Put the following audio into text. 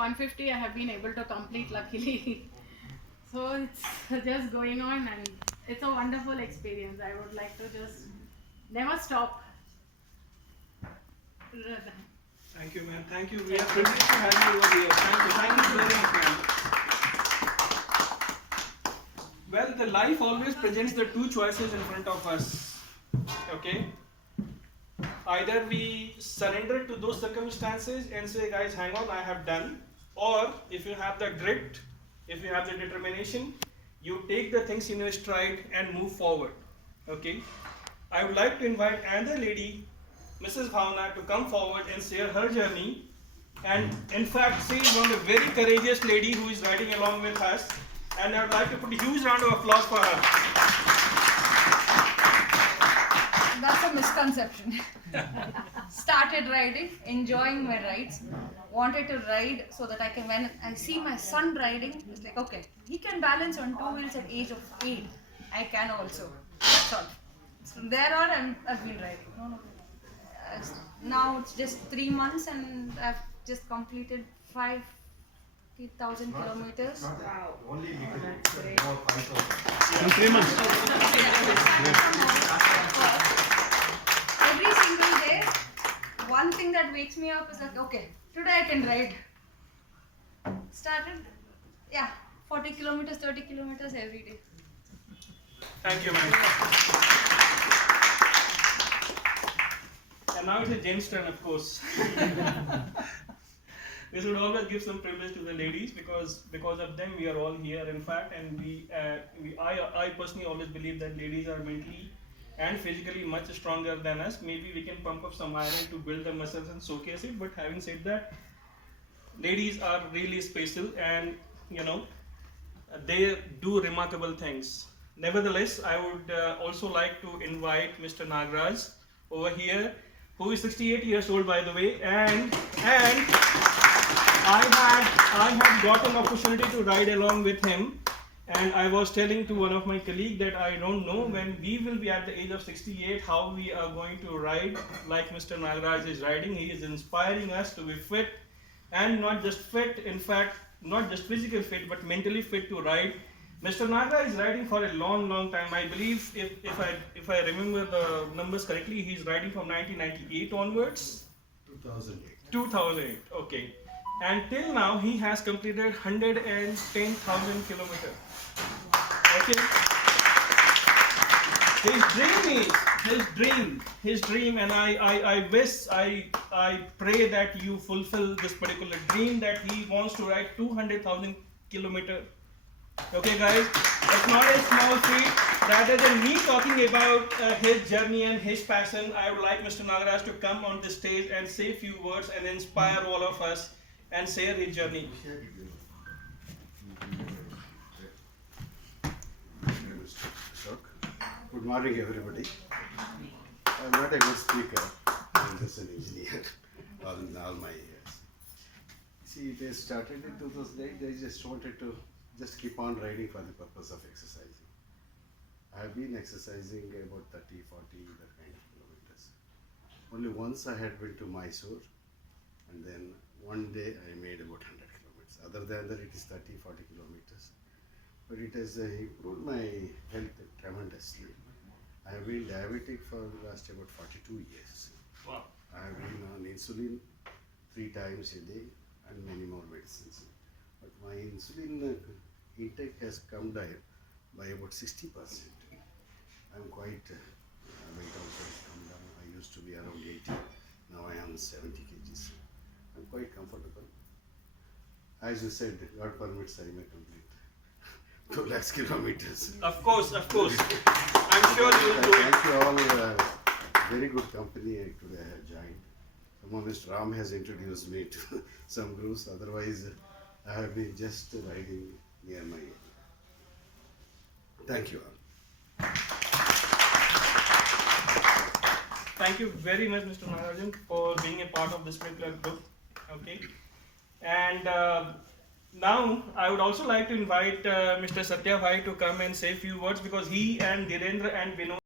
150 I have been able to complete luckily. So it's just going on and it's a wonderful experience. I would like to just never stop. Thank you, ma'am. Thank you. We are privileged to have you over here. Thank you. Thank you very much, ma'am. Well, the life always presents the two choices in front of us. Okay? Either we surrender to those circumstances and say, guys, hang on, I have done. Or if you have the grit, if you have the determination, you take the things in your stride and move forward. Okay? I would like to invite another lady, Mrs. Bhavna, to come forward and share her journey. And in fact, she is one of the very courageous lady who is riding along with us. And I would like to put a huge round of applause for her. That's a misconception. Started riding, enjoying my rides, wanted to ride so that I can, when I see my son riding, it's like, okay, he can balance on two wheels at age of 8. I can also. That's all. So there on, I've been riding. Now it's just 3 months and I've just completed 50,000 kilometers. Wow. Only legal. More 5,000. In 3 months. Every single day, one thing that wakes me up is like, okay, today I can ride. Started, 40 kilometers, 30 kilometers every day. Thank you, ma'am. And now it's a gents' turn, of course. This would always give some privilege to the ladies because of them we are all here, in fact, and I personally always believe that ladies are mentally and physically much stronger than us. Maybe we can pump up some iron to build the muscles and showcase it, but having said that, ladies are really special and they do remarkable things. Nevertheless, I would also like to invite Mr. Nagraj over here, who is 68 years old, by the way, and I had got an opportunity to ride along with him, and I was telling to one of my colleagues that I don't know when we will be at the age of 68 how we are going to ride like Mr. Nagraj is riding. He is inspiring us to be fit, and not just fit, in fact, not just physical fit, but mentally fit to ride. Mr. Nagraj is riding for a long time. I believe, if I remember the numbers correctly, he's riding from 1998 onwards. 2008. 2008, okay. And till now, he has completed 110,000 kilometers. Okay. His dream, and I pray that you fulfill this particular dream that he wants to ride 200,000 kilometers. Okay, guys, it's not a small feat. Rather than me talking about his journey and his passion, I would like Mr. Nagraj to come on the stage and say a few words and inspire all of us and share his journey. Good morning, everybody. I'm not a good speaker. I'm just an engineer all my years. See, they started in 2008. They just wanted to just keep on riding for the purpose of exercising. I have been exercising about 30, 40, that kind of kilometers. Only once I had been to Mysore, and then one day I made about 100 kilometers. Other than that, it is 30, 40 kilometers. But it has improved my health tremendously. I have been diabetic for the last about 42 years. Wow. I have been on insulin 3 times a day and many more medicines. But my insulin intake has come down by about 60%. I'm quite, weight also has come down. I used to be around 80, now I am 70 kgs. I'm quite comfortable. As you said, God permits, I may complete 2 lakhs kilometers. Of course. I'm sure you will do it. Thank you all. Very good company today I have joined. Someone, Mr. Ram, has introduced me to some groups. Otherwise, I have been just riding near my area. Thank you all. Thank you very much, Mr. Nagarajan, for being a part of this particular group. Okay. And now I would also like to invite Mr. Satya Bhai to come and say a few words because he and Dhirendra and Vinod